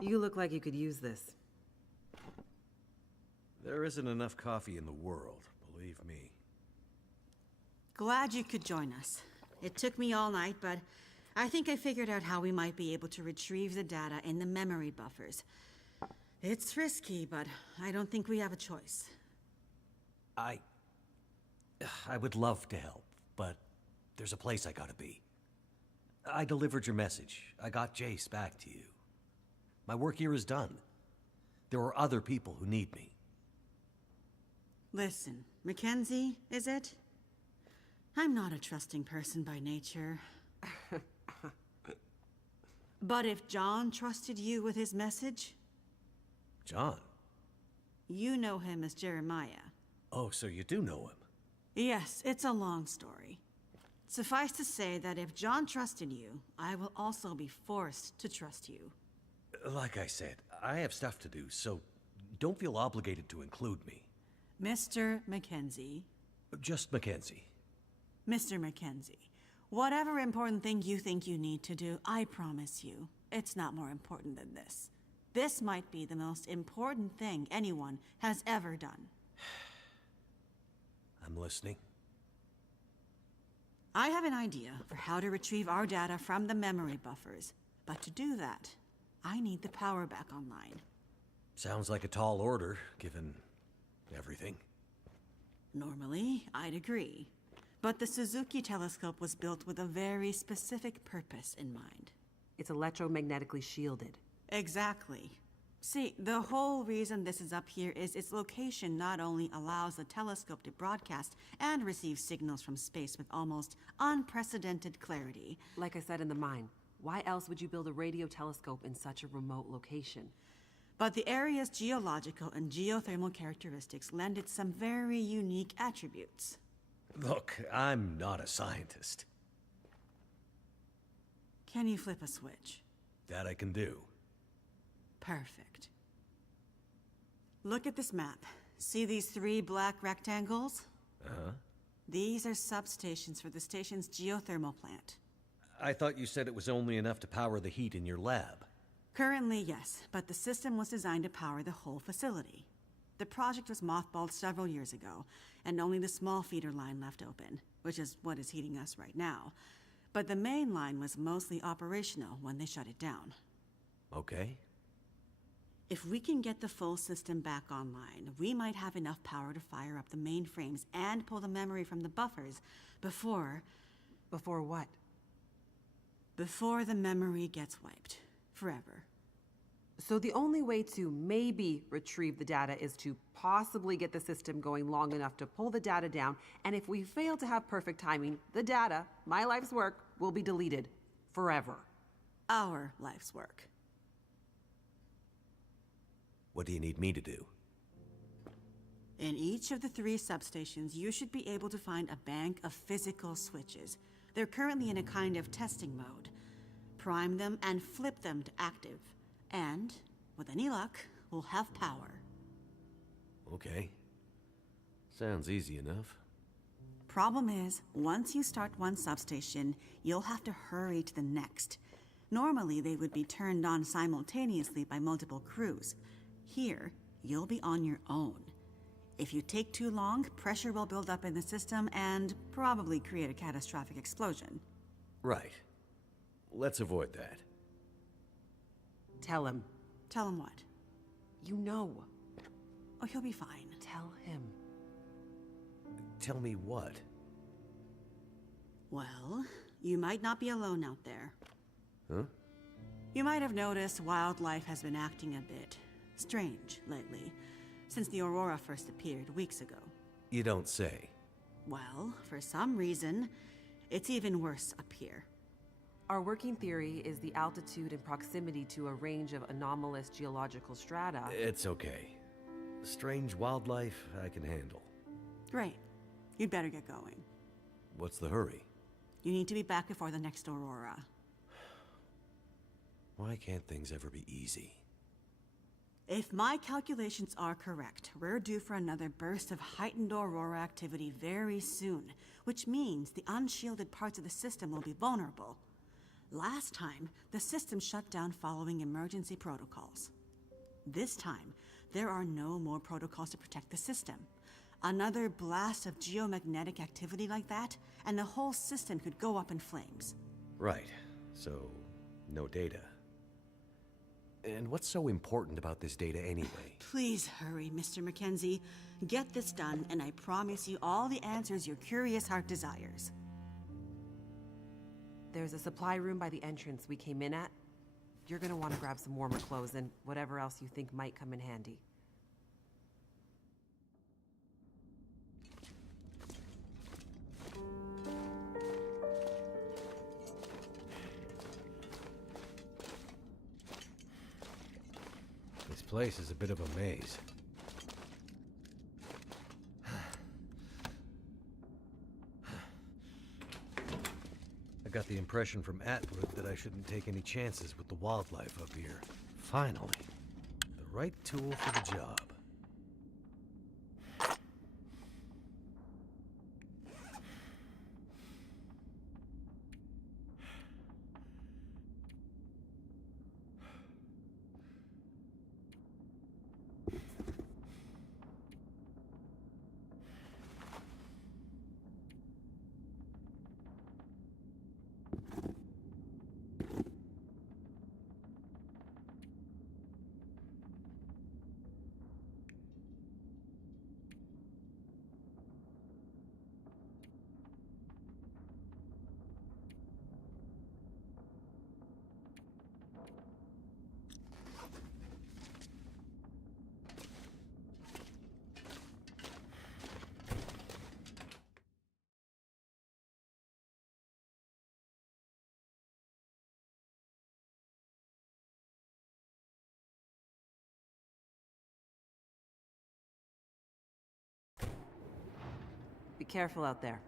You look like you could use this. There isn't enough coffee in the world, believe me. Glad you could join us. It took me all night, but I think I figured out how we might be able to retrieve the data in the memory buffers. It's risky, but I don't think we have a choice. I would love to help, but there's a place I gotta be. I delivered your message. I got Jace back to you. My work here is done. There are other people who need me. Listen, Mackenzie, is it? I'm not a trusting person by nature. But if John trusted you with his message? John? You know him as Jeremiah. Oh, so you do know him? Yes, it's a long story. Suffice to say that if John trusted you, I will also be forced to trust you. Like I said, I have stuff to do, so don't feel obligated to include me. Mr. Mackenzie. Just Mackenzie. Mr. Mackenzie, whatever important thing you think you need to do, I promise you, it's not more important than this. This might be the most important thing anyone has ever done. I'm listening. I have an idea for how to retrieve our data from the memory buffers, but to do that, I need the power back online. Sounds like a tall order, given everything. Normally, I'd agree. But the Suzuki telescope was built with a very specific purpose in mind. It's electromagnetically shielded. Exactly. See, the whole reason this is up here is its location not only allows the telescope to broadcast and receive signals from space with almost unprecedented clarity. Like I said in the mine, why else would you build a radio telescope in such a remote location? But the area's geological and geothermal characteristics lend it some very unique attributes. Look, I'm not a scientist. Can you flip a switch? That I can do. Perfect. Look at this map. See these 3 black rectangles? Uh-huh. These are substations for the station's geothermal plant. I thought you said it was only enough to power the heat in your lab. Currently, yes, but the system was designed to power the whole facility. The project was mothballed several years ago, and only the small feeder line left open, which is what is heating us right now. But the main line was mostly operational when they shut it down. Okay. If we can get the full system back online, we might have enough power to fire up the mainframes and pull the memory from the buffers before... Before what? Before the memory gets wiped. Forever. So the only way to maybe retrieve the data is to possibly get the system going long enough to pull the data down, and if we fail to have perfect timing, the data, my life's work, will be deleted. Forever. Our life's work. What do you need me to do? In each of the 3 substations, you should be able to find a bank of physical switches. They're currently in a kind of testing mode. Prime them and flip them to active. And, with any luck, we'll have power. Okay. Sounds easy enough. problem is, once you start one substation, you'll have to hurry to the next. Normally, they would be turned on simultaneously by multiple crews. Here, you'll be on your own. If you take too long, pressure will build up in the system and probably create a catastrophic explosion. Right. Let's avoid that. Tell him. Tell him what? You know. Oh, he'll be fine. Tell him. Tell me what? Well, you might not be alone out there. Huh? You might have noticed wildlife has been acting a bit strange lately, since the aurora first appeared weeks ago. You don't say. Well, for some reason, it's even worse up here. Our working theory is the altitude and proximity to a range of anomalous geological strata. It's okay. Strange wildlife I can handle. Great. You'd better get going. What's the hurry? You need to be back before the next aurora. Why can't things ever be easy? If my calculations are correct, we're due for another burst of heightened aurora activity very soon, which means the unshielded parts of the system will be vulnerable. Last time, the system shut down following emergency protocols. This time, there are no more protocols to protect the system. Another blast of geomagnetic activity like that, and the whole system could go up in flames. Right. So, no data. And what's so important about this data anyway? Please hurry, Mr. Mackenzie. Get this done, and I promise you all the answers your curious heart desires. There's a supply room by the entrance we came in at. You're gonna want to grab some warmer clothes and whatever else you think might come in handy. This place is a bit of a maze. I got the impression from Atwood that I shouldn't take any chances with the wildlife up here. Finally, the right tool for the job. Be careful out there.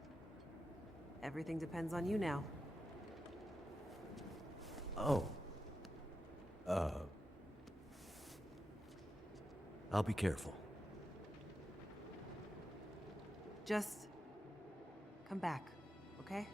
Everything depends on you now. Oh. I'll be careful. Just come back, okay?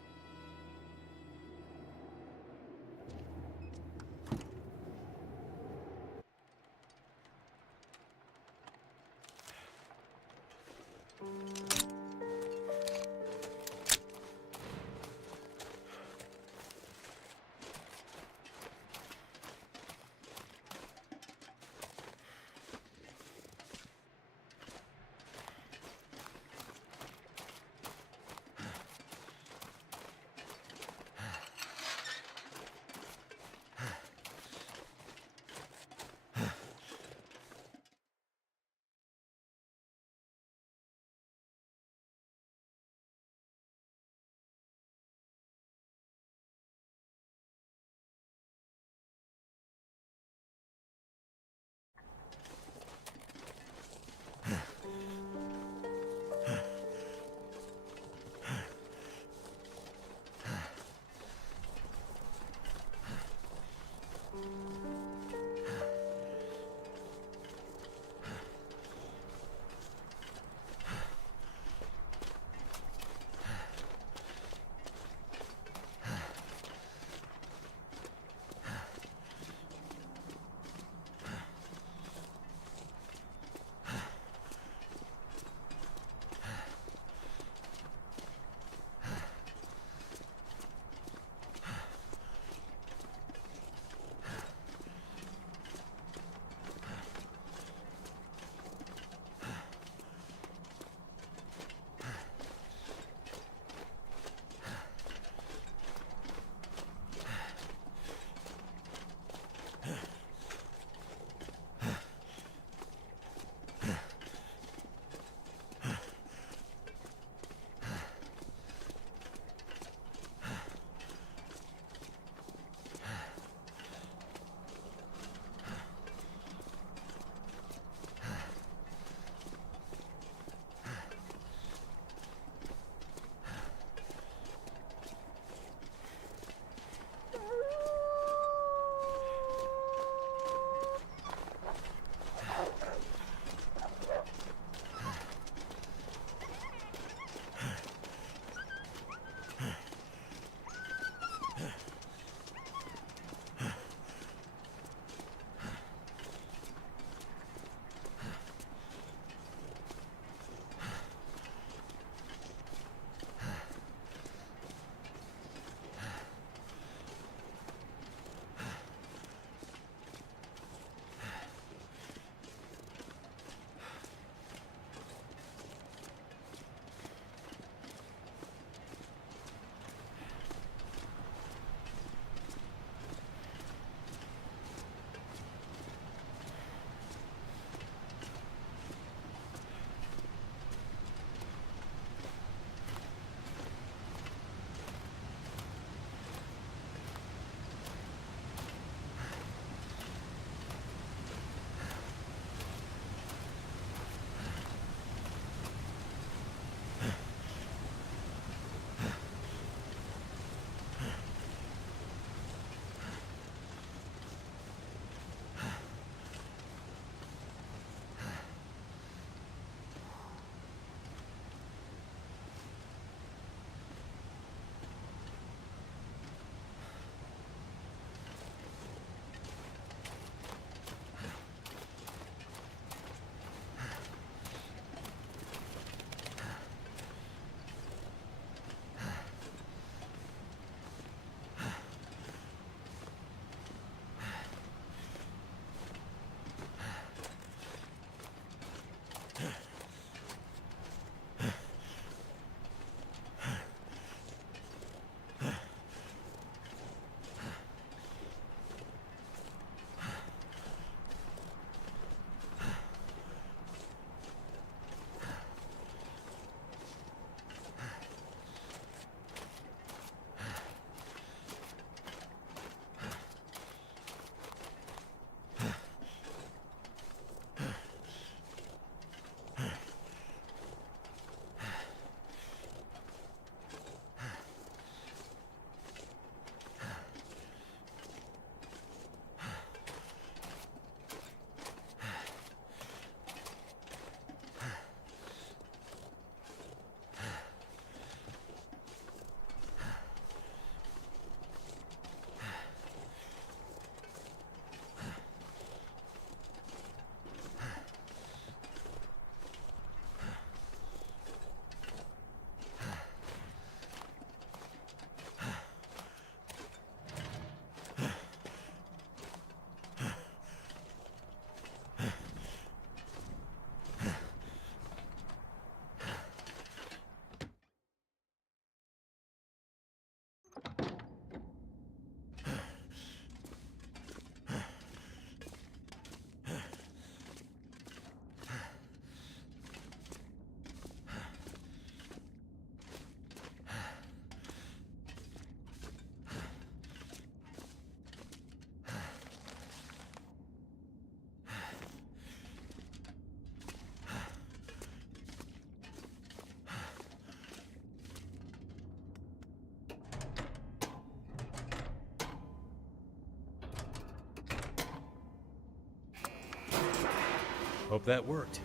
Hope that worked.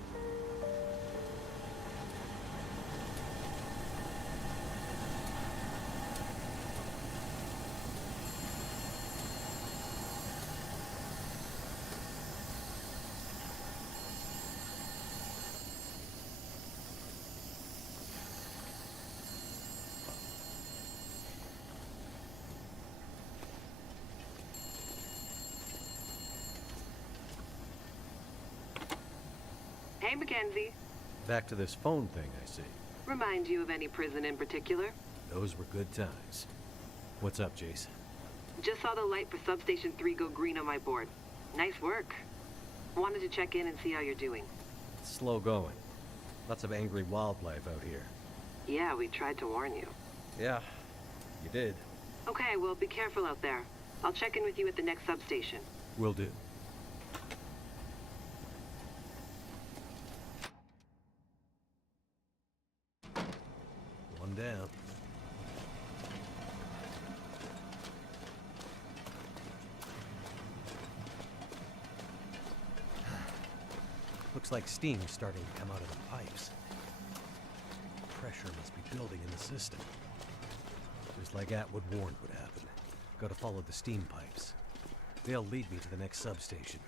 Hey, Mackenzie. Back to this phone thing, I see. Remind you of any prison in particular? Those were good times. What's up, Jace? Just saw the light for Substation 3 go green on my board. Nice work. Wanted to check in and see how you're doing. It's slow going. Lots of angry wildlife out here. Yeah, we tried to warn you. Yeah, you did. Okay, well, be careful out there. I'll check in with you at the next substation. Will do. One down. Looks like steam's starting to come out of the pipes. Pressure must be building in the system. Just like Atwood warned would happen. Gotta follow the steam pipes. They'll lead me to the next substation.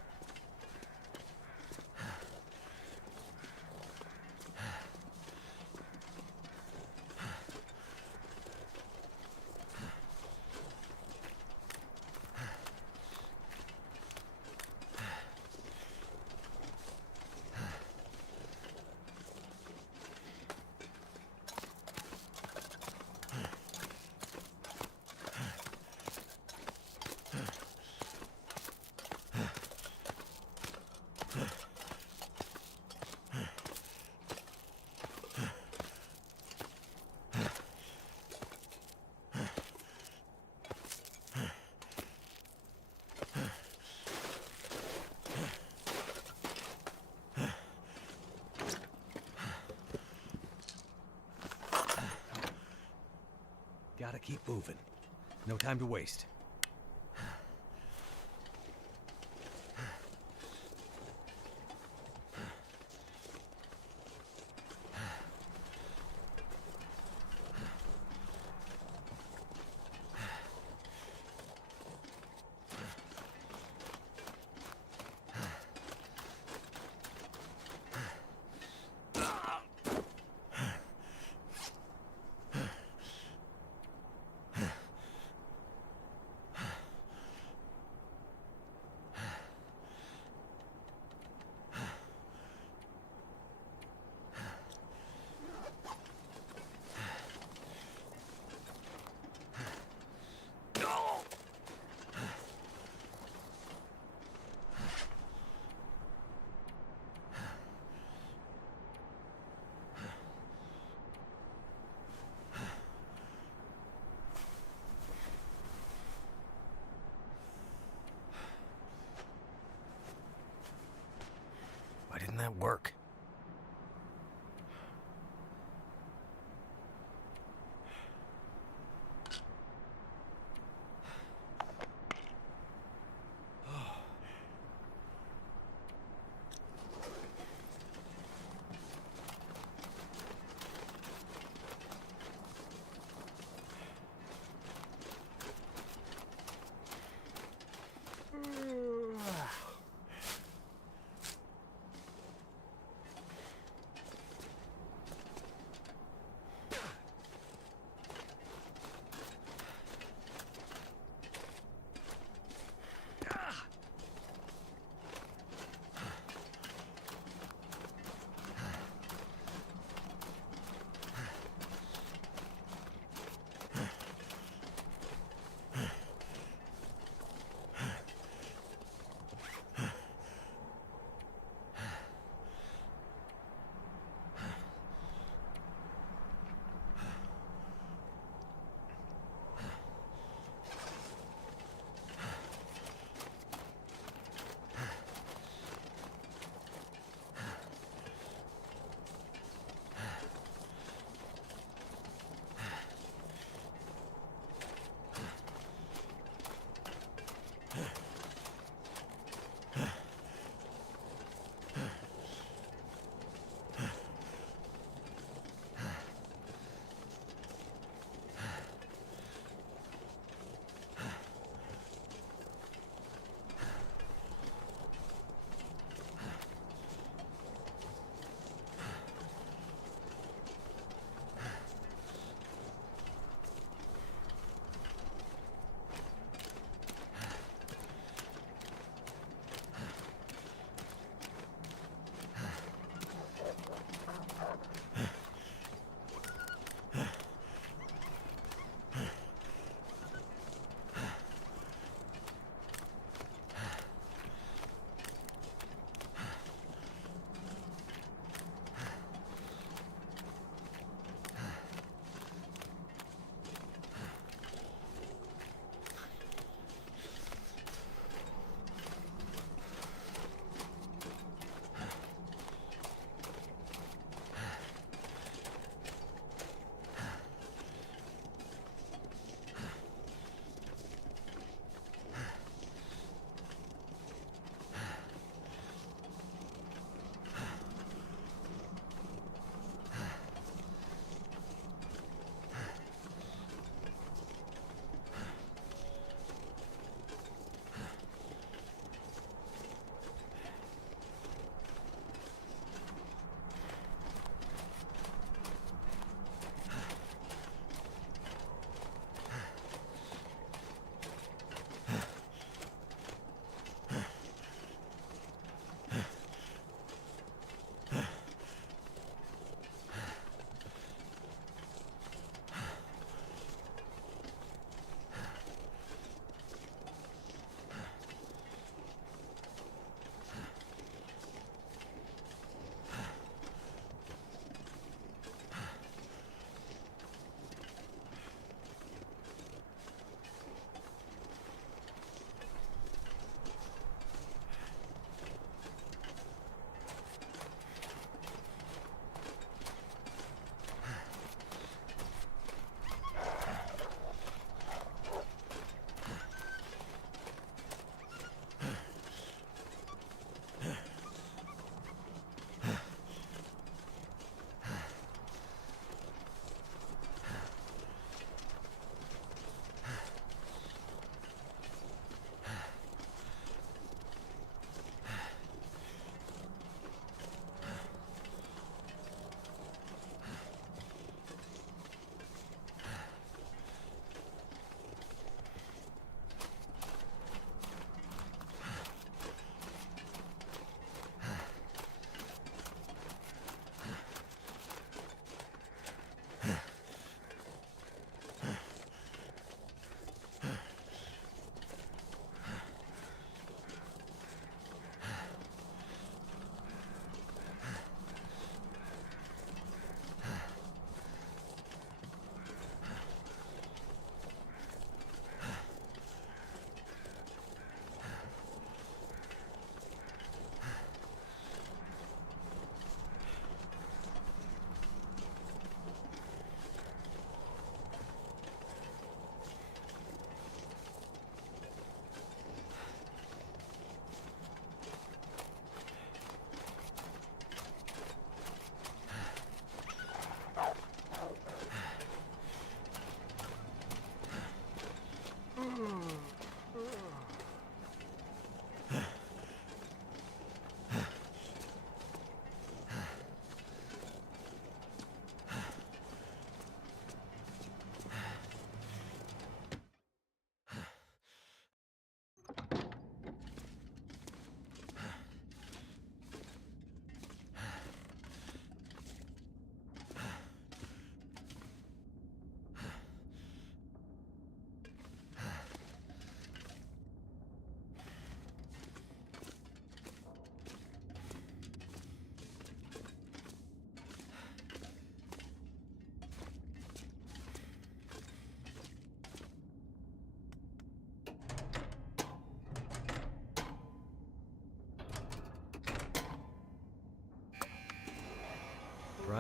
Gotta keep moving. No time to waste.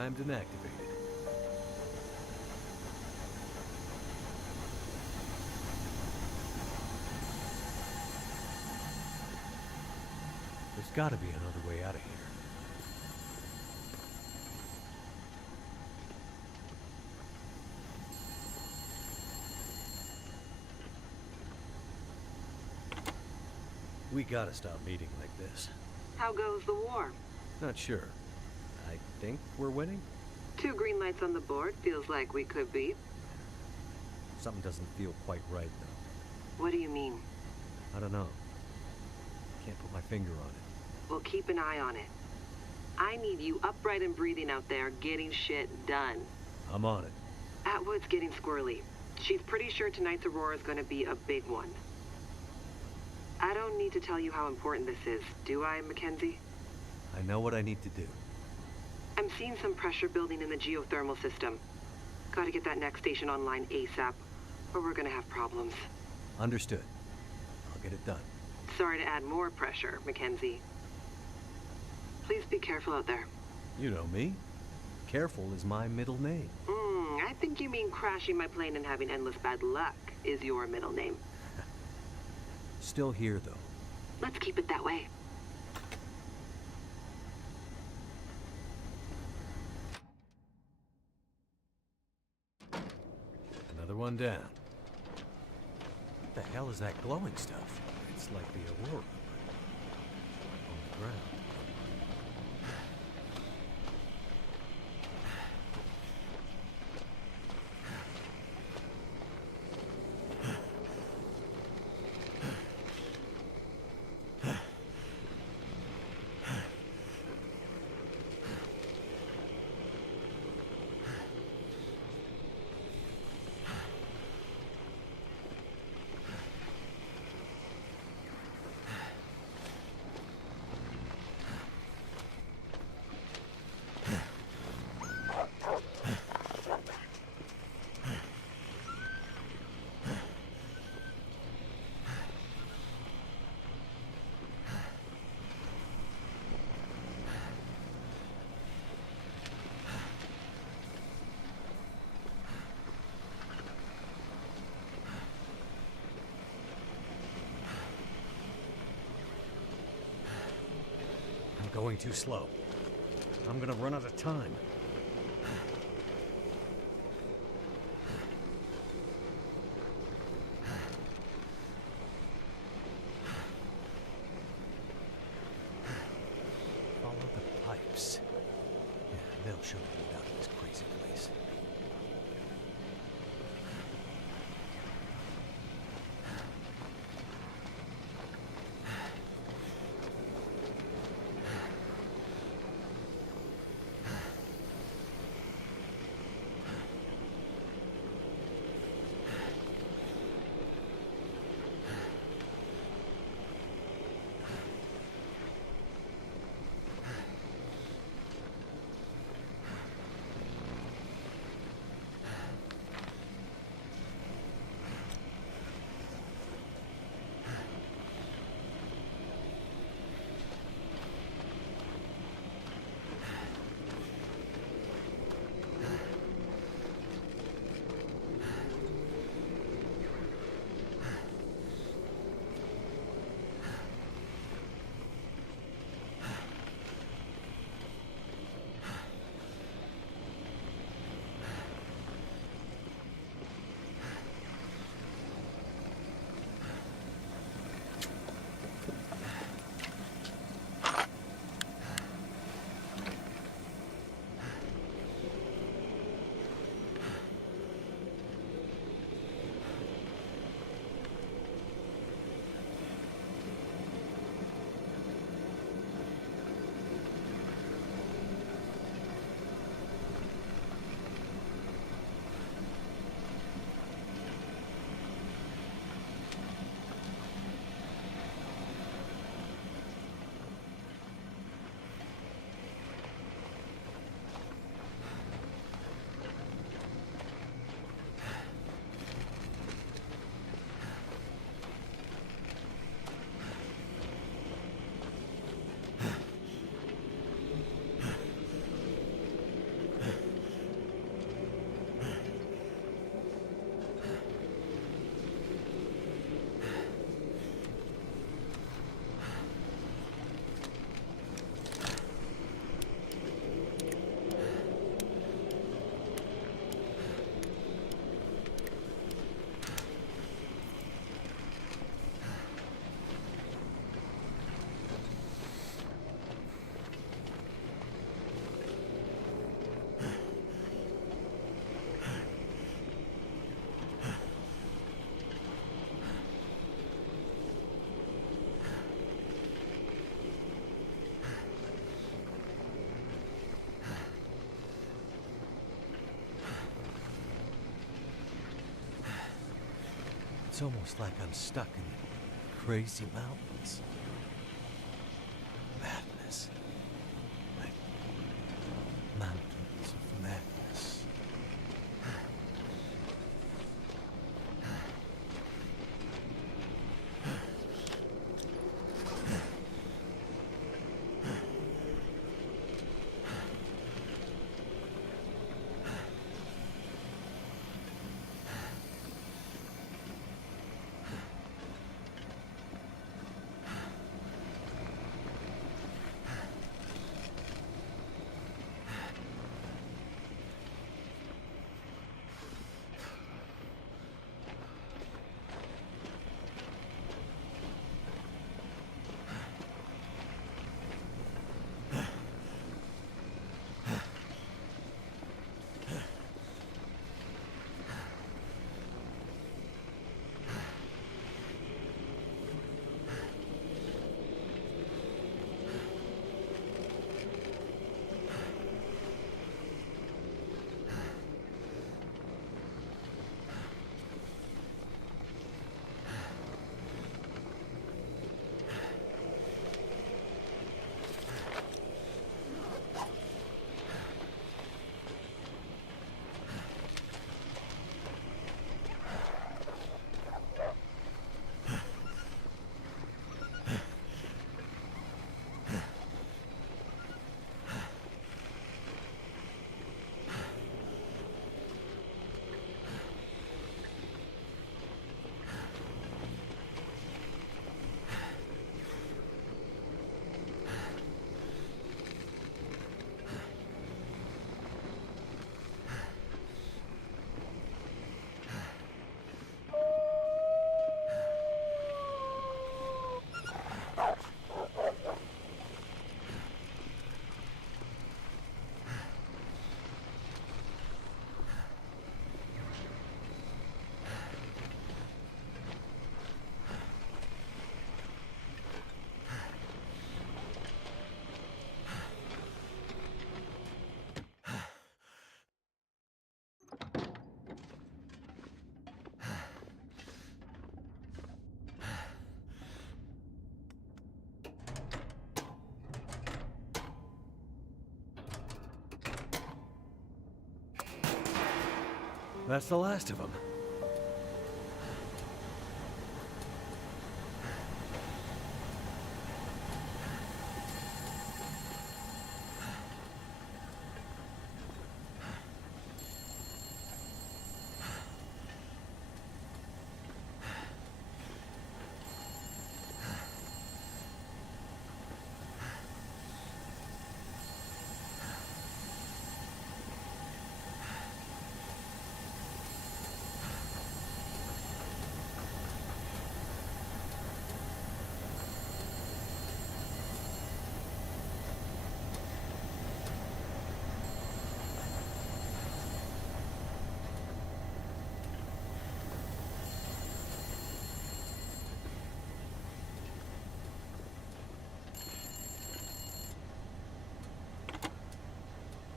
Primed and activated. There's gotta be another way out of here. We gotta stop meeting like this. How goes the war? Not sure. I think we're winning? 2 green lights on the board. Feels like we could be. Something doesn't feel quite right, though. What do you mean? I don't know. Can't put my finger on it. We'll keep an eye on it. I need you upright and breathing out there, getting shit done. I'm on it. Atwood's getting squirrely. She's pretty sure tonight's Aurora is going to be a big one. I don't need to tell you how important this is, do I, Mackenzie? I know what I need to do. I'm seeing some pressure building in the geothermal system. Gotta get that next station online ASAP, or we're gonna have problems. Understood. I'll get it done. Sorry to add more pressure, Mackenzie. Please be careful out there. You know me. Careful is my middle name. I think you mean crashing my plane and having endless bad luck is your middle name. Still here, though. Let's keep it that way. Another one down. What the hell is that glowing stuff? It's like the Aurora, but on the ground. Going too slow. I'm gonna run out of time. Follow the pipes. Yeah, they'll show me out of this crazy place. It's almost like I'm stuck in the crazy mountains. Madness. Like mountains of madness. That's the last of them.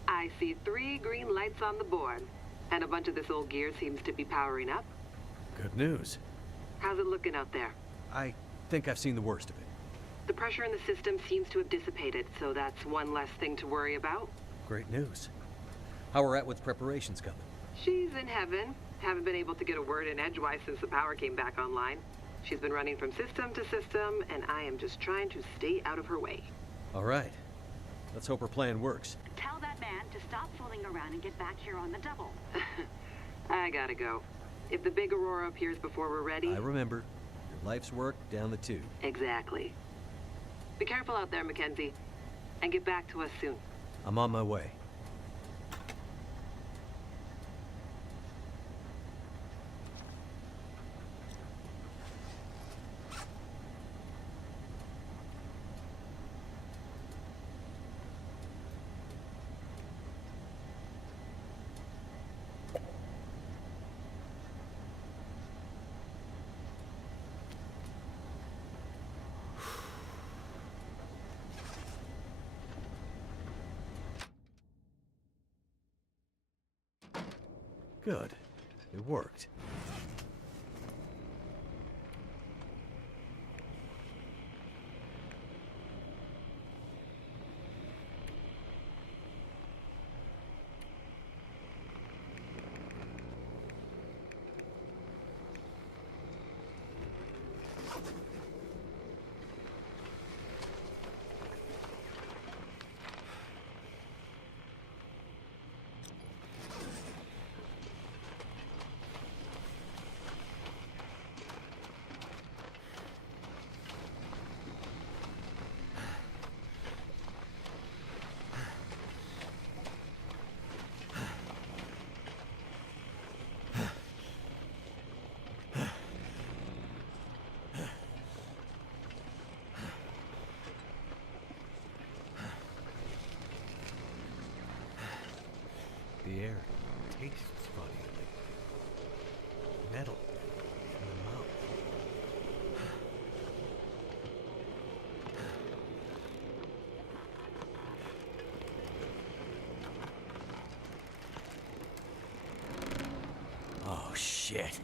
I see 3 green lights on the board, and a bunch of this old gear seems to be powering up. Good news. How's it looking out there? I think I've seen the worst of it. The pressure in the system seems to have dissipated, so that's one less thing to worry about. Great news. How we're at with preparations coming? She's in heaven. Haven't been able to get a word in edgewise since the power came back online. She's been running from system to system, and I am just trying to stay out of her way. All right. Let's hope her plan works. Tell that man to stop fooling around and get back here on the double. I gotta go. If the big Aurora appears before we're ready... I remember. Your life's work down the tube. Exactly. Be careful out there, Mackenzie. And get back to us soon. I'm on my way. Good. It worked. air tastes funny, like metal in the mouth. Oh, shit.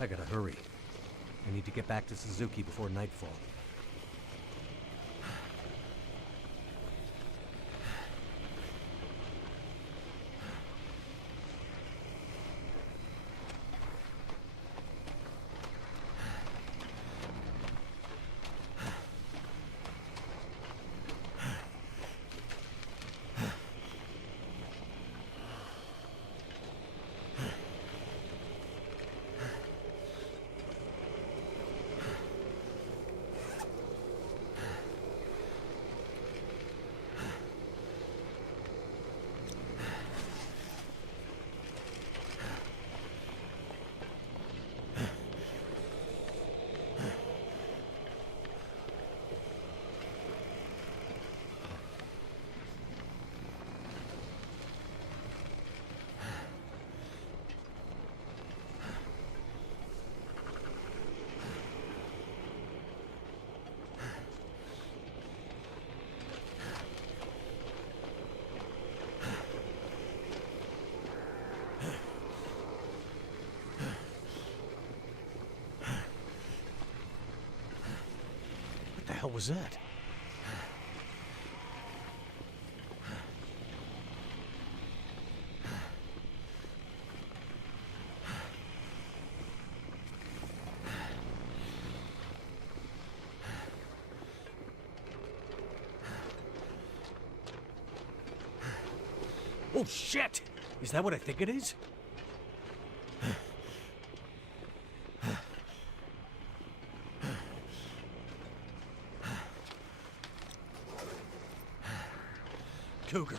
I gotta hurry. I need to get back to Suzuki before nightfall. What the hell was that? Oh shit! Is that what I think it is? Cougar.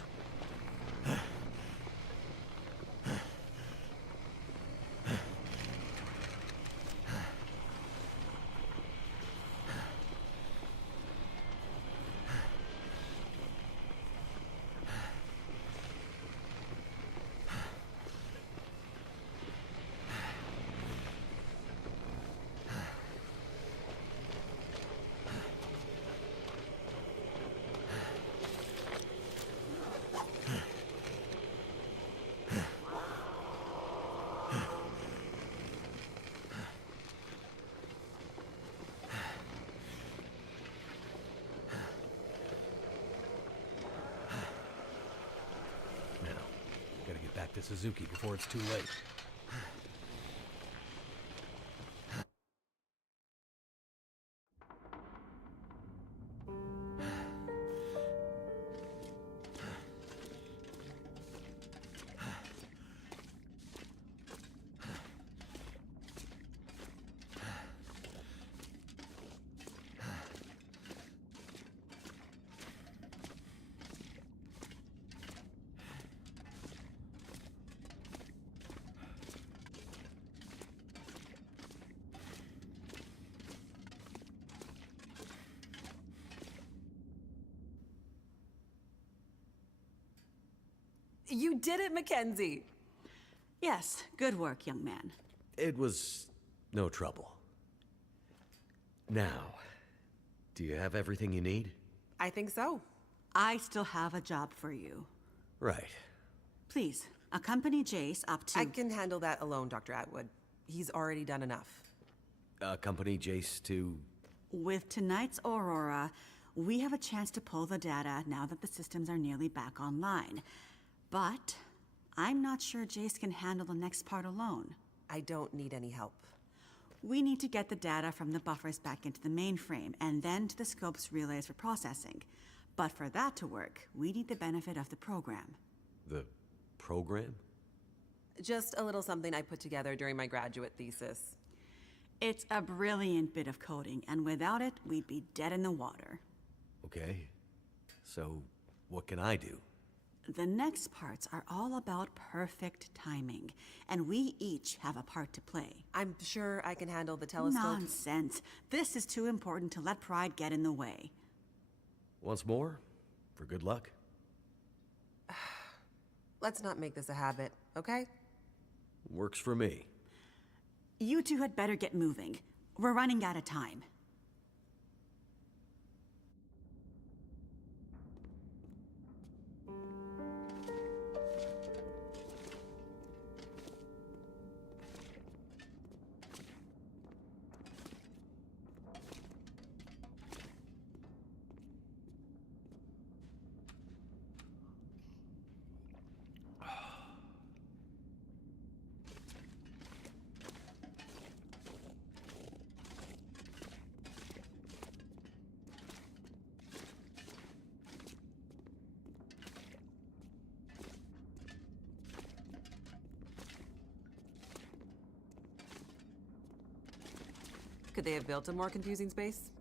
Back to Suzuki before it's too late. You did it, Mackenzie. Yes, good work, young man. It was no trouble. Now, do you have everything you need? I think so. I still have a job for you. Right. Please, accompany Jace up to... I can handle that alone, Dr. Atwood. He's already done enough. Accompany Jace to... With tonight's Aurora, we have a chance to pull the data now that the systems are nearly back online. But I'm not sure Jace can handle the next part alone. I don't need any help. We need to get the data from the buffers back into the mainframe, and then to the scope's relays for processing. But for that to work, we need the benefit of the program. The program? Just a little something I put together during my graduate thesis. It's a brilliant bit of coding, and without it, we'd be dead in the water. Okay. So, what can I do? The next parts are all about perfect timing, and we each have a part to play. I'm sure I can handle the telescope. Nonsense. This is too important to let pride get in the way. Once more, for good luck. Let's not make this a habit, okay? Works for me. You two had better get moving. We're running out of time. Could they have built a more confusing space?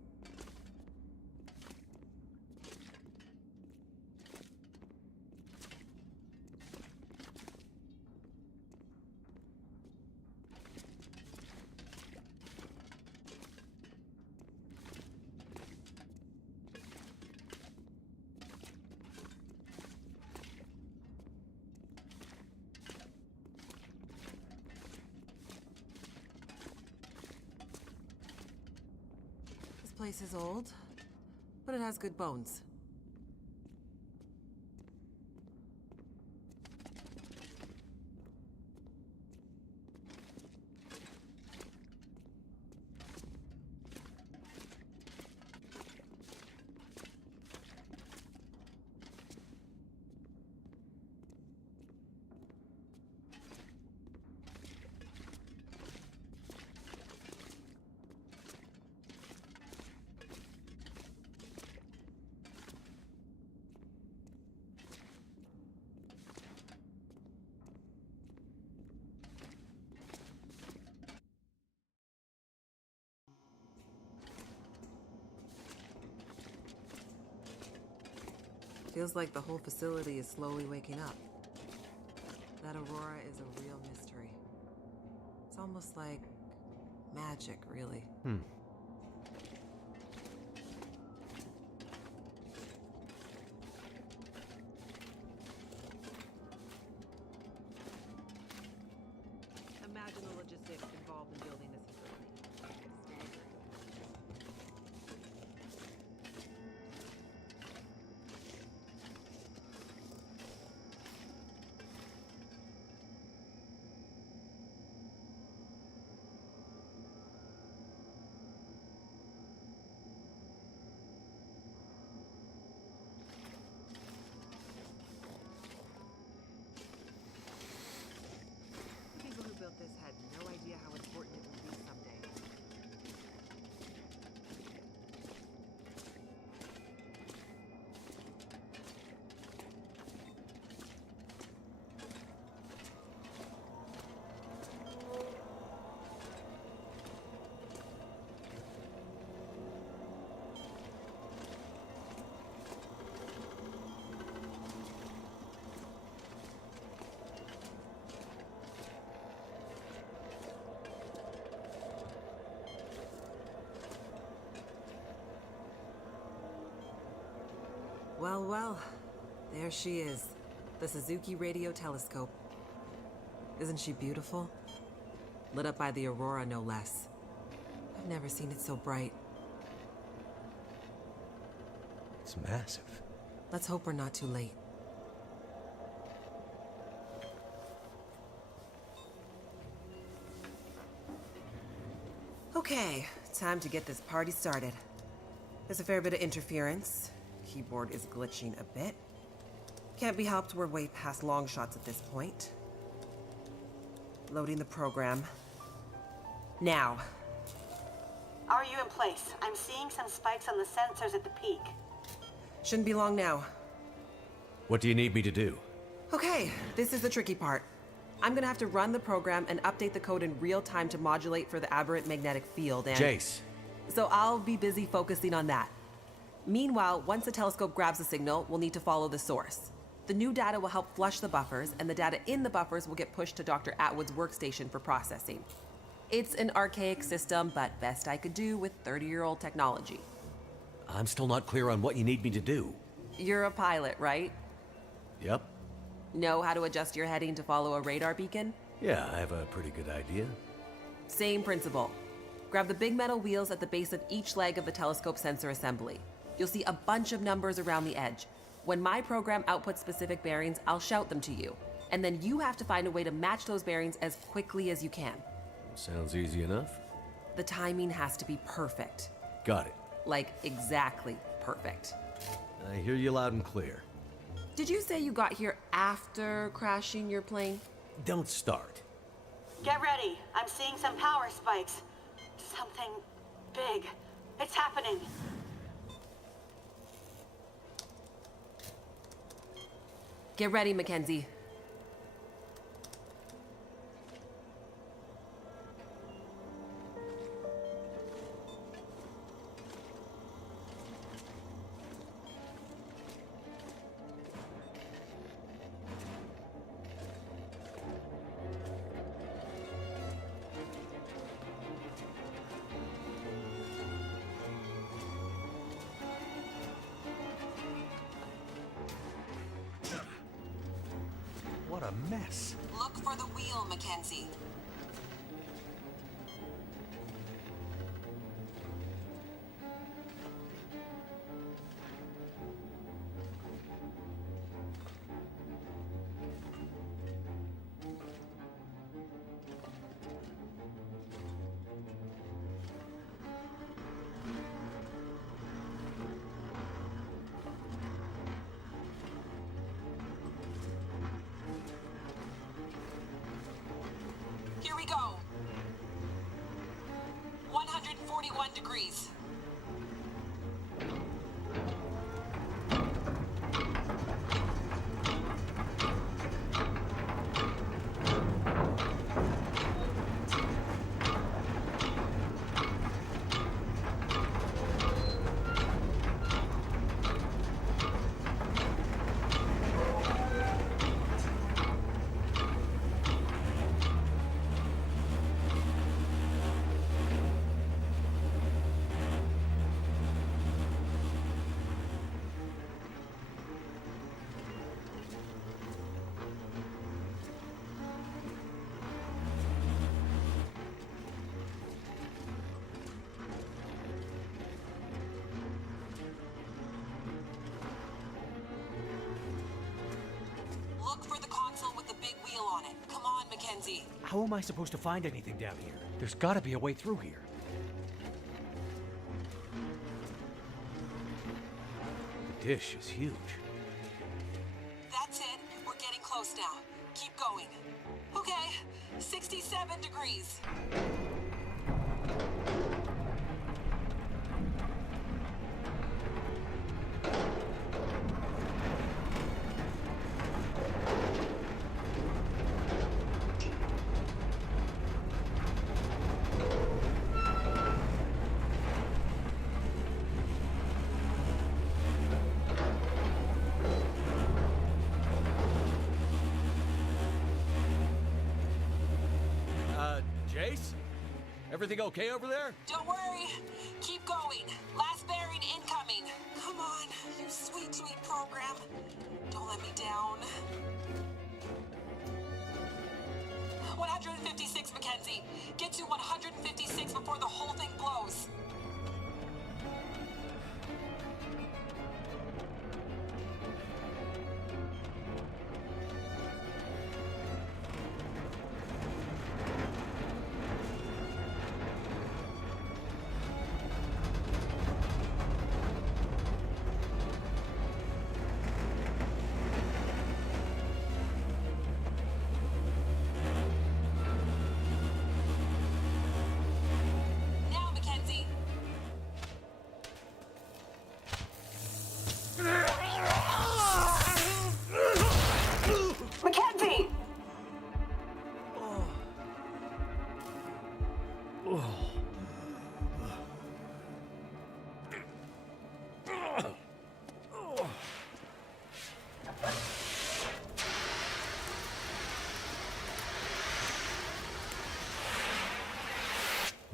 This place is old, but it has good bones. Feels like the whole facility is slowly waking up. That aurora is a real mystery. It's almost like magic, really. Imagine the logistics involved in building this facility. Staggering. The people who built this had no idea how important it would be someday. Well, well, there she is, the Suzuki radio telescope. Isn't she beautiful? Lit up by the aurora, no less. I've never seen it so bright. It's massive. Let's hope we're not too late. Okay, time to get this party started. There's a fair bit of interference. Keyboard is glitching a bit. Can't be helped, we're way past long shots at this point. Loading the program. Now. Are you in place? I'm seeing some spikes on the sensors at the peak. Shouldn't be long now. What do you need me to do? Okay, this is the tricky part. I'm gonna have to run the program and update the code in real time to modulate for the aberrant magnetic field and... Jace. So I'll be busy focusing on that. Meanwhile, once the telescope grabs a signal, we'll need to follow the source. The new data will help flush the buffers, and the data in the buffers will get pushed to Dr. Atwood's workstation for processing. It's an archaic system, but best I could do with 30-year-old technology. I'm still not clear on what you need me to do. You're a pilot, right? Yep. Know how to adjust your heading to follow a radar beacon? Yeah, I have a pretty good idea. Same principle. Grab the big metal wheels at the base of each leg of the telescope sensor assembly. You'll see a bunch of numbers around the edge. When my program outputs specific bearings, I'll shout them to you. And then you have to find a way to match those bearings as quickly as you can. Sounds easy enough. The timing has to be perfect. Got it. Like, exactly perfect. I hear you loud and clear. Did you say you got here after crashing your plane? Don't start. Get ready. I'm seeing some power spikes. Something big. It's happening. Get ready, Mackenzie. What a mess. Look for the wheel, Mackenzie. Here we go. 141 degrees. Look for the console with the big wheel on it. Come on, Mackenzie. How am I supposed to find anything down here? There's gotta be a way through here. The dish is huge. That's it. We're getting close now. Keep going. Okay, 67 degrees. Jace? Everything okay over there? Don't worry. Keep going. Last bearing incoming. Come on, you sweet, sweet program. Don't let me down. 156, Mackenzie. Get to 156 before the whole thing blows.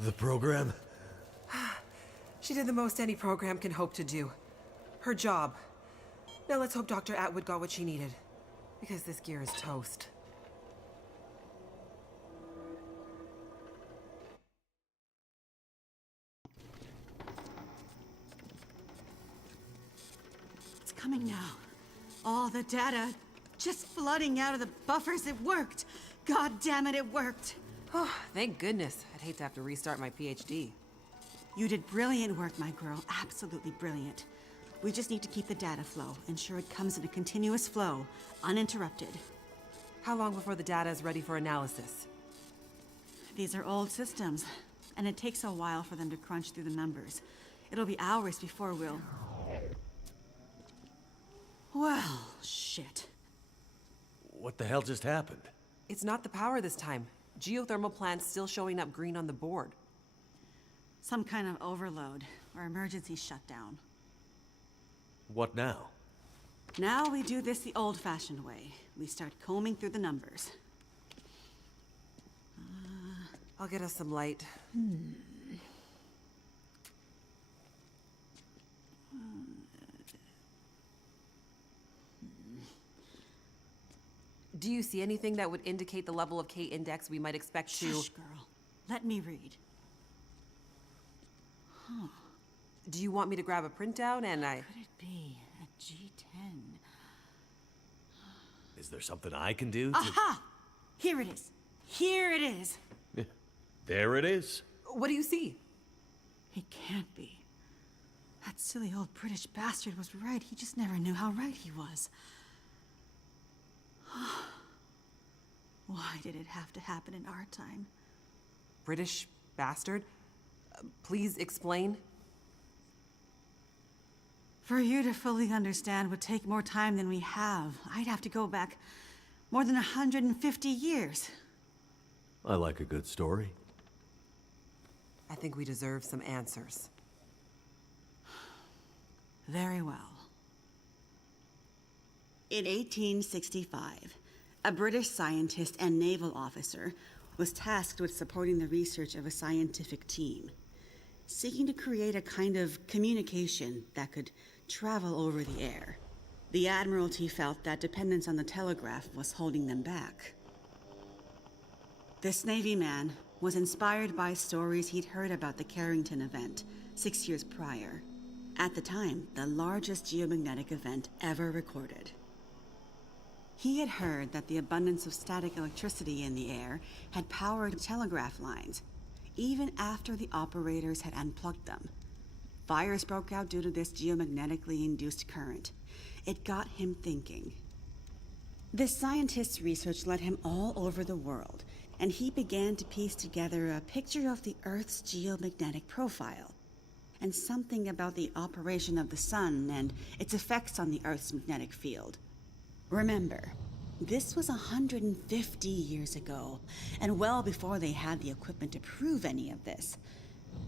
the program? She did the most any program can hope to do. Her job. Now let's hope Dr. Atwood got what she needed. Because this gear is toast. It's coming now. All the data just flooding out of the buffers. It worked. God damn it, it worked. Oh, thank goodness. I'd hate to have to restart my PhD. You did brilliant work, my girl. Absolutely brilliant. We just need to keep the data flow, ensure it comes in a continuous flow, uninterrupted. How long before the data is ready for analysis? These are old systems, and it takes a while for them to crunch through the numbers. It'll be hours before we'll... Well, shit. What the hell just happened? It's not the power this time. Geothermal plant's still showing up green on the board. Some kind of overload, or emergency shutdown. What now? Now we do this the old-fashioned way. We start combing through the numbers. I'll get us some light. Do you see anything that would indicate the level of K-index we might expect to... Shush, girl. Let me read. Do you want me to grab a printout and I... Could it be a G10? Is there something I can do to... Aha! Here it is. Here it is. There it is. What do you see? It can't be. That silly old British bastard was right. He just never knew how right he was. Why did it have to happen in our time? British bastard? Please explain. For you to fully understand would take more time than we have. I'd have to go back more than 150 years. I like a good story. I think we deserve some answers. Very well. In 1865, a British scientist and naval officer was tasked with supporting the research of a scientific team, seeking to create a kind of communication that could travel over the air. The Admiralty felt that dependence on the telegraph was holding them back. This Navy man was inspired by stories he'd heard about the Carrington event 6 years prior. At the time, the largest geomagnetic event ever recorded. He had heard that the abundance of static electricity in the air had powered telegraph lines, even after the operators had unplugged them. Fires broke out due to this geomagnetically induced current. It got him thinking. This scientist's research led him all over the world, and he began to piece together a picture of the Earth's geomagnetic profile, and something about the operation of the sun and its effects on the Earth's magnetic field. Remember, this was 150 years ago, and well before they had the equipment to prove any of this.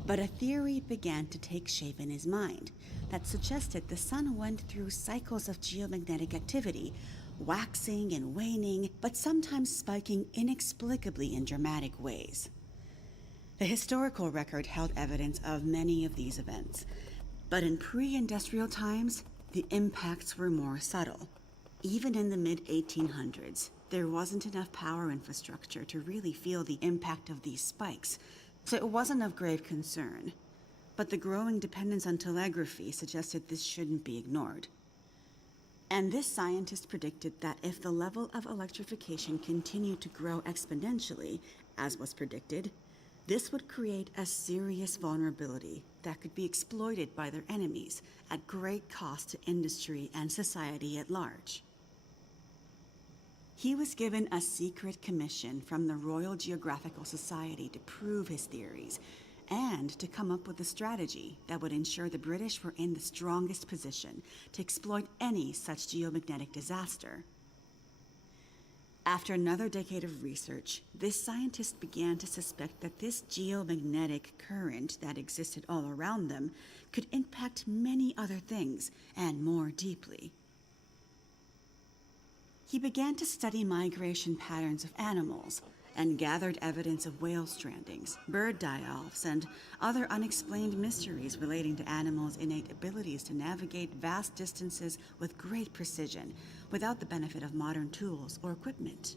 But a theory began to take shape in his mind that suggested the sun went through cycles of geomagnetic activity, waxing and waning, but sometimes spiking inexplicably in dramatic ways. The historical record held evidence of many of these events, but in pre-industrial times, the impacts were more subtle. Even in the mid-1800s, there wasn't enough power infrastructure to really feel the impact of these spikes, so it wasn't of grave concern. But the growing dependence on telegraphy suggested this shouldn't be ignored. And this scientist predicted that if the level of electrification continued to grow exponentially, as was predicted, this would create a serious vulnerability that could be exploited by their enemies at great cost to industry and society at large. He was given a secret commission from the Royal Geographical Society to prove his theories and to come up with a strategy that would ensure the British were in the strongest position to exploit any such geomagnetic disaster. After another decade of research, this scientist began to suspect that this geomagnetic current that existed all around them could impact many other things, and more deeply. He began to study migration patterns of animals and gathered evidence of whale strandings, bird die-offs, and other unexplained mysteries relating to animals' innate abilities to navigate vast distances with great precision without the benefit of modern tools or equipment.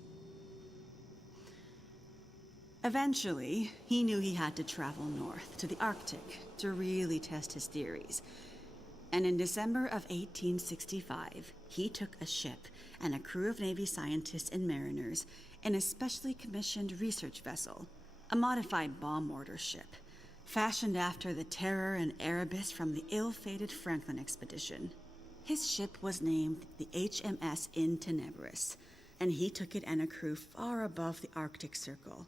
Eventually, he knew he had to travel north to the Arctic to really test his theories. And in December of 1865, he took a ship and a crew of Navy scientists and mariners in a specially commissioned research vessel, a modified bomb mortar ship, fashioned after the Terror and Erebus from the ill-fated Franklin expedition. His ship was named the HMS In Tenebris, and he took it and a crew far above the Arctic Circle,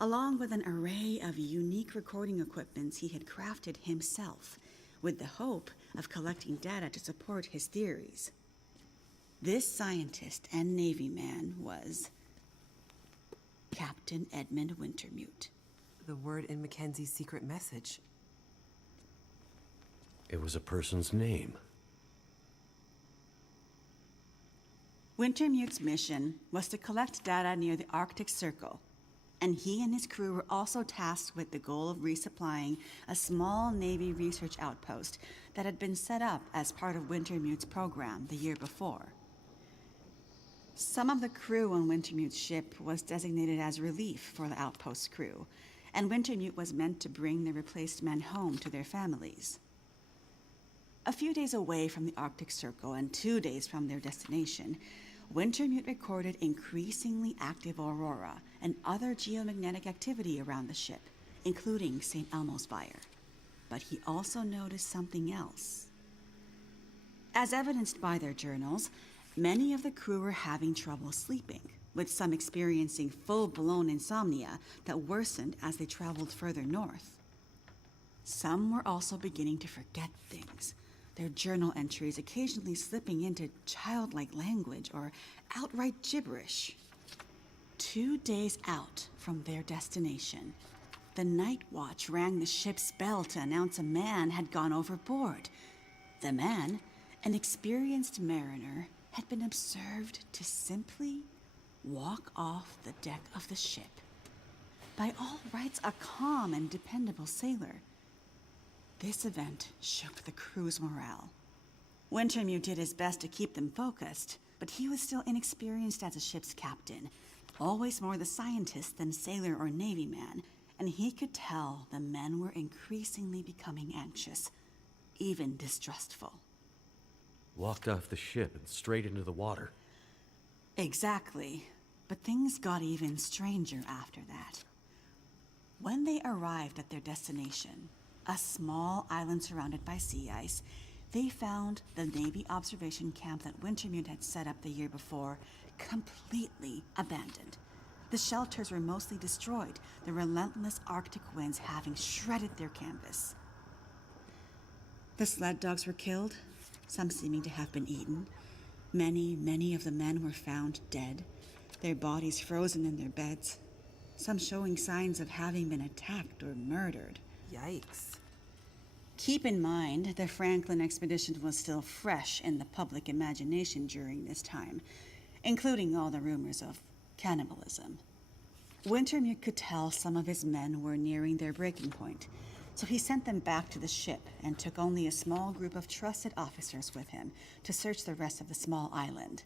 along with an array of unique recording equipments he had crafted himself, with the hope of collecting data to support his theories. This scientist and Navy man was Captain Edmund Wintermute. The word in Mackenzie's secret message. It was a person's name. Wintermute's mission was to collect data near the Arctic Circle, and he and his crew were also tasked with the goal of resupplying a small Navy research outpost that had been set up as part of Wintermute's program the year before. Some of the crew on Wintermute's ship was designated as relief for the outpost crew, and Wintermute was meant to bring the replaced men home to their families. A few days away from the Arctic Circle and 2 days from their destination, Wintermute recorded increasingly active aurora and other geomagnetic activity around the ship, including St. Elmo's Fire. But he also noticed something else. As evidenced by their journals, many of the crew were having trouble sleeping, with some experiencing full-blown insomnia that worsened as they traveled further north. Some were also beginning to forget things, their journal entries occasionally slipping into childlike language or outright gibberish. 2 days out from their destination, the night watch rang the ship's bell to announce a man had gone overboard. The man, an experienced mariner, had been observed to simply walk off the deck of the ship. By all rights, a calm and dependable sailor. This event shook the crew's morale. Wintermute did his best to keep them focused, but he was still inexperienced as a ship's captain, always more the scientist than sailor or Navy man, and he could tell the men were increasingly becoming anxious, even distrustful. Walked off the ship and straight into the water. Exactly, but things got even stranger after that. When they arrived at their destination, a small island surrounded by sea ice, they found the Navy observation camp that Wintermute had set up the year before completely abandoned. The shelters were mostly destroyed, the relentless Arctic winds having shredded their canvas. The sled dogs were killed, some seeming to have been eaten. Many of the men were found dead, their bodies frozen in their beds, some showing signs of having been attacked or murdered. Yikes. Keep in mind, the Franklin expedition was still fresh in the public imagination during this time, including all the rumors of cannibalism. Wintermute could tell some of his men were nearing their breaking point, so he sent them back to the ship and took only a small group of trusted officers with him to search the rest of the small island.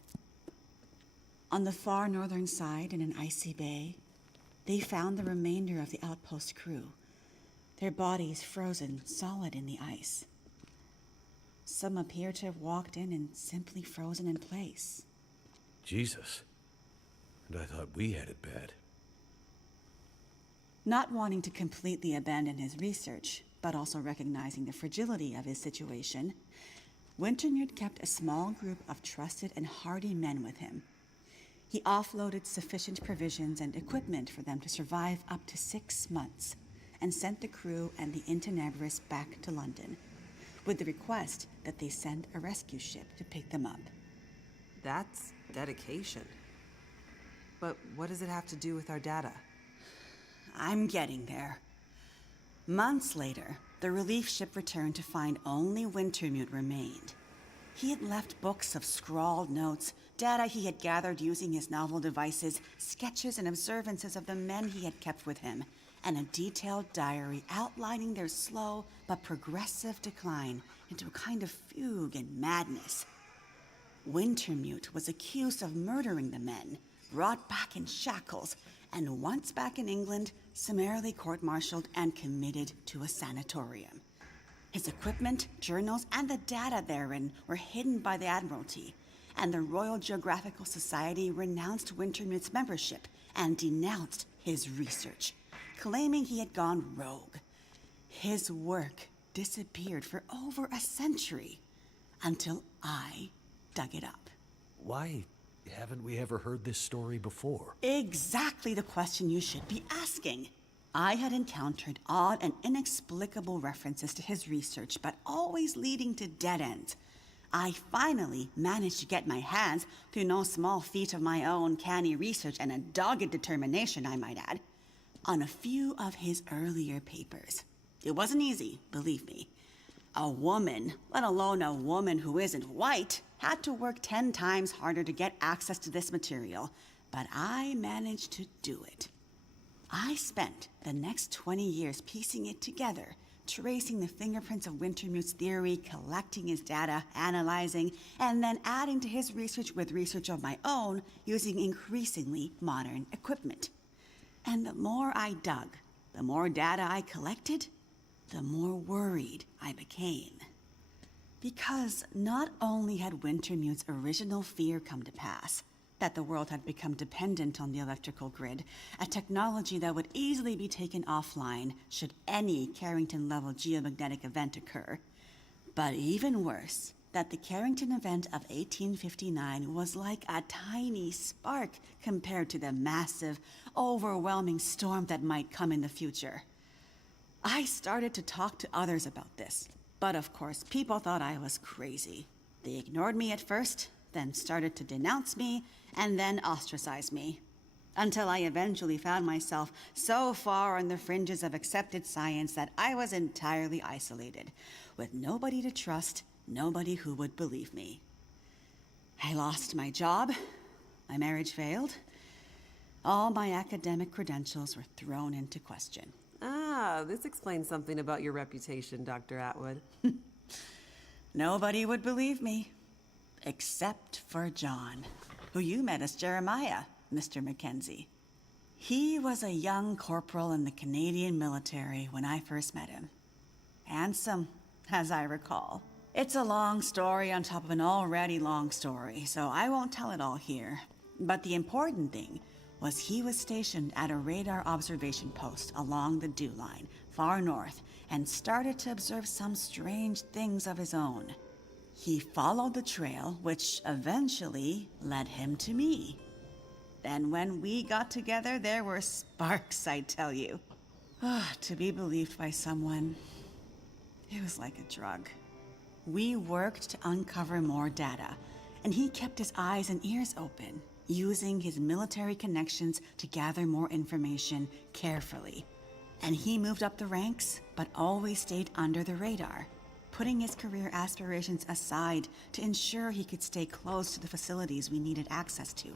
On the far northern side, in an icy bay, they found the remainder of the outpost crew, their bodies frozen solid in the ice. Some appear to have walked in and simply frozen in place. Jesus. And I thought we had it bad. Not wanting to completely abandon his research, but also recognizing the fragility of his situation, Wintermute kept a small group of trusted and hardy men with him. He offloaded sufficient provisions and equipment for them to survive up to 6 months, and sent the crew and the In Tenebris back to London, with the request that they send a rescue ship to pick them up. That's dedication. But what does it have to do with our data? I'm getting there. Months later, the relief ship returned to find only Wintermute remained. He had left books of scrawled notes, data he had gathered using his novel devices, sketches and observances of the men he had kept with him, and a detailed diary outlining their slow but progressive decline into a kind of fugue and madness. Wintermute was accused of murdering the men, brought back in shackles, and once back in England, summarily court-martialed and committed to a sanatorium. His equipment, journals, and the data therein were hidden by the Admiralty, and the Royal Geographical Society renounced Wintermute's membership and denounced his research, claiming he had gone rogue. His work disappeared for over a century, until I dug it up. Why haven't we ever heard this story before? Exactly the question you should be asking. I had encountered odd and inexplicable references to his research, but always leading to dead ends. I finally managed to get my hands, through no small feat of my own canny research and a dogged determination, I might add, on a few of his earlier papers. It wasn't easy, believe me. A woman, let alone a woman who isn't white, had to work 10 times harder to get access to this material, but I managed to do it. I spent the next 20 years piecing it together, tracing the fingerprints of Wintermute's theory, collecting his data, analyzing, and then adding to his research with research of my own using increasingly modern equipment. And the more I dug, the more data I collected, the more worried I became. Because not only had Wintermute's original fear come to pass, that the world had become dependent on the electrical grid, a technology that would easily be taken offline should any Carrington-level geomagnetic event occur. But even worse, that the Carrington event of 1859 was like a tiny spark compared to the massive, overwhelming storm that might come in the future. I started to talk to others about this, but of course, people thought I was crazy. They ignored me at first, then started to denounce me, and then ostracize me. Until I eventually found myself so far on the fringes of accepted science that I was entirely isolated, with nobody to trust, nobody who would believe me. I lost my job, my marriage failed, all my academic credentials were thrown into question. Ah, this explains something about your reputation, Dr. Atwood. Nobody would believe me, except for John, who you met as Jeremiah, Mr. Mackenzie. He was a young corporal in the Canadian military when I first met him. Handsome, as I recall. It's a long story on top of an already long story, so I won't tell it all here. But the important thing was he was stationed at a radar observation post along the Dew Line, far north, and started to observe some strange things of his own. He followed the trail, which eventually led him to me. Then when we got together, there were sparks, I tell you. To be believed by someone, it was like a drug. We worked to uncover more data, and he kept his eyes and ears open, using his military connections to gather more information carefully. And he moved up the ranks, but always stayed under the radar, putting his career aspirations aside to ensure he could stay close to the facilities we needed access to.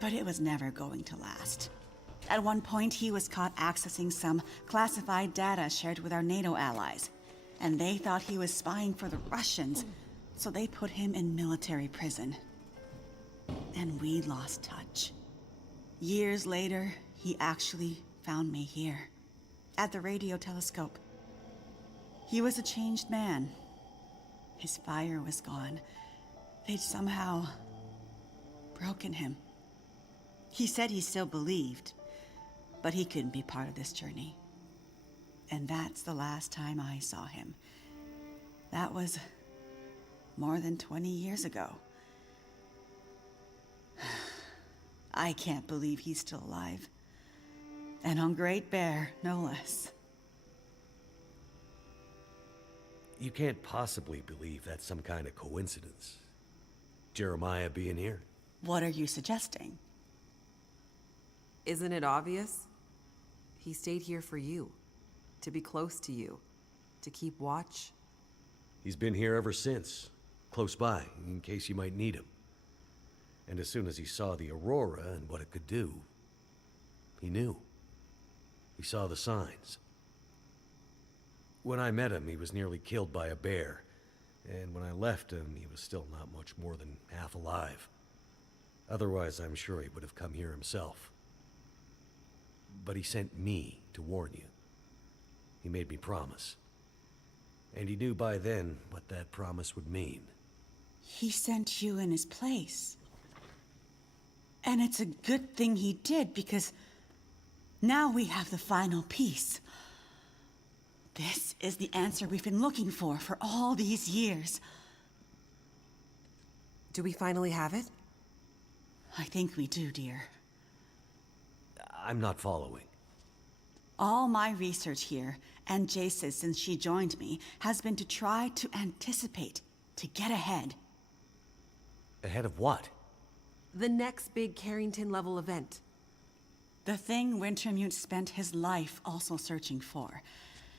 But it was never going to last. At one point, he was caught accessing some classified data shared with our NATO allies, and they thought he was spying for the Russians, so they put him in military prison. And we lost touch. Years later, he actually found me here, at the radio telescope. He was a changed man. His fire was gone. They'd somehow broken him. He said he still believed, but he couldn't be part of this journey. And that's the last time I saw him. That was more than 20 years ago. I can't believe he's still alive. And on Great Bear, no less. You can't possibly believe that's some kind of coincidence. Jeremiah being here. What are you suggesting? Isn't it obvious? He stayed here for you, to be close to you, to keep watch. He's been here ever since, close by, in case you might need him. And as soon as he saw the aurora and what it could do, he knew. He saw the signs. When I met him, he was nearly killed by a bear. And when I left him, he was still not much more than half alive. Otherwise, I'm sure he would have come here himself. But he sent me to warn you. He made me promise. And he knew by then what that promise would mean. He sent you in his place. And it's a good thing he did, because now we have the final piece. This is the answer we've been looking for all these years. Do we finally have it? I think we do, dear. I'm not following. All my research here, and Jace's since she joined me, has been to try to anticipate, to get ahead. Ahead of what? The next big Carrington-level event. The thing Wintermute spent his life also searching for.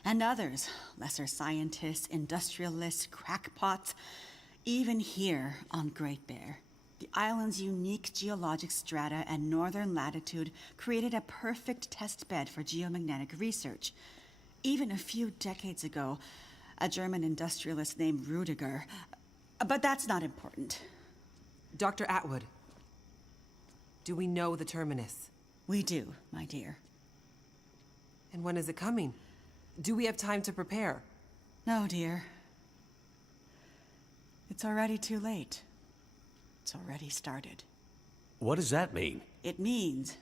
And others, lesser scientists, industrialists, crackpots, even here on Great Bear. The island's unique geologic strata and northern latitude created a perfect test bed for geomagnetic research. Even a few decades ago, a German industrialist named Rudiger. But that's not important. Dr. Atwood, do we know the terminus? We do, my dear. And when is it coming? Do we have time to prepare? No, dear. It's already too late. It's already started. What does that mean? It means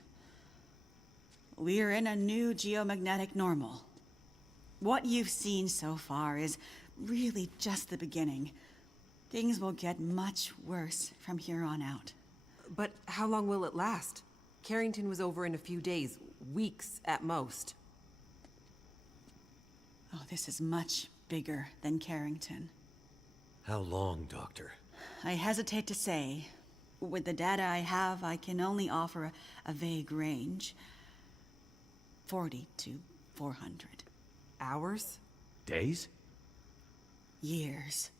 we're in a new geomagnetic normal. What you've seen so far is really just the beginning. Things will get much worse from here on out. But how long will it last? Carrington was over in a few days, weeks at most. Oh, this is much bigger than Carrington. How long, Doctor? I hesitate to say. With the data I have, I can only offer a vague range. 40 to 400. Hours? Days? Years.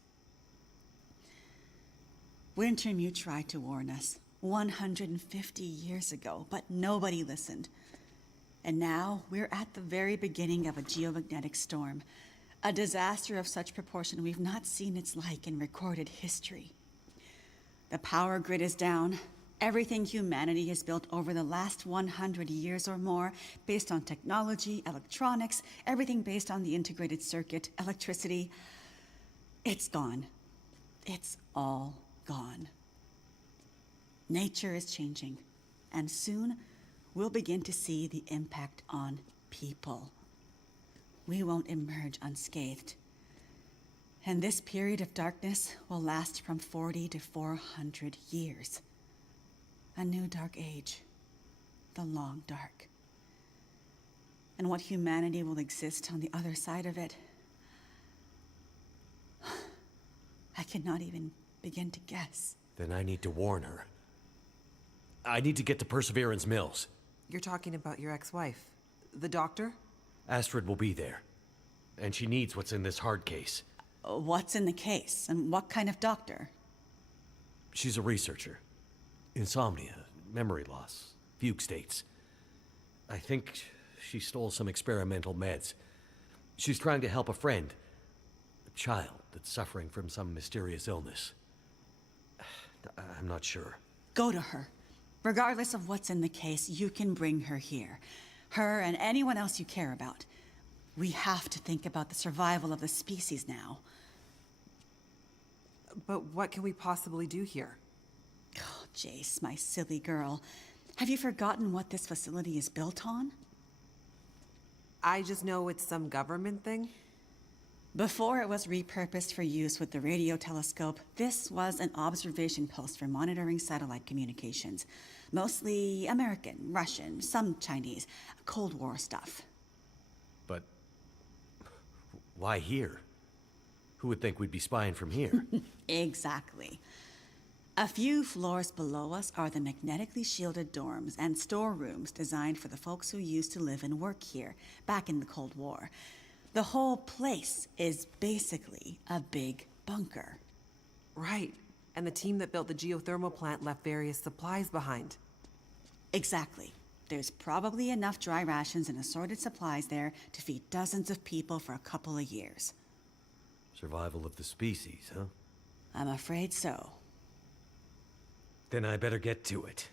Wintermute tried to warn us 150 years ago, but nobody listened. And now we're at the very beginning of a geomagnetic storm. A disaster of such proportion we've not seen its like in recorded history. The power grid is down. Everything humanity has built over the last 100 years or more, based on technology, electronics, everything based on the integrated circuit, electricity, it's gone. It's all gone. Nature is changing, and soon we'll begin to see the impact on people. We won't emerge unscathed. And this period of darkness will last from 40 to 400 years. A new dark age. The long dark. And what humanity will exist on the other side of it, I cannot even begin to guess. Then I need to warn her. I need to get to Perseverance Mills. You're talking about your ex-wife, the doctor? Astrid will be there. And she needs what's in this hard case. What's in the case, and what kind of doctor? She's a researcher. Insomnia, memory loss, fugue states. I think she stole some experimental meds. She's trying to help a friend. A child that's suffering from some mysterious illness. I'm not sure. Go to her. Regardless of what's in the case, you can bring her here. Her and anyone else you care about. We have to think about the survival of the species now. But what can we possibly do here? Oh, Jace, my silly girl. Have you forgotten what this facility is built on? I just know it's some government thing. Before it was repurposed for use with the radio telescope, this was an observation post for monitoring satellite communications. Mostly American, Russian, some Chinese, Cold War stuff. But why here? Who would think we'd be spying from here? Exactly. A few floors below us are the magnetically shielded dorms and storerooms designed for the folks who used to live and work here, back in the Cold War. The whole place is basically a big bunker. Right. And the team that built the geothermal plant left various supplies behind. Exactly. There's probably enough dry rations and assorted supplies there to feed dozens of people for a couple of years. Survival of the species, huh? I'm afraid so. Then I better get to it.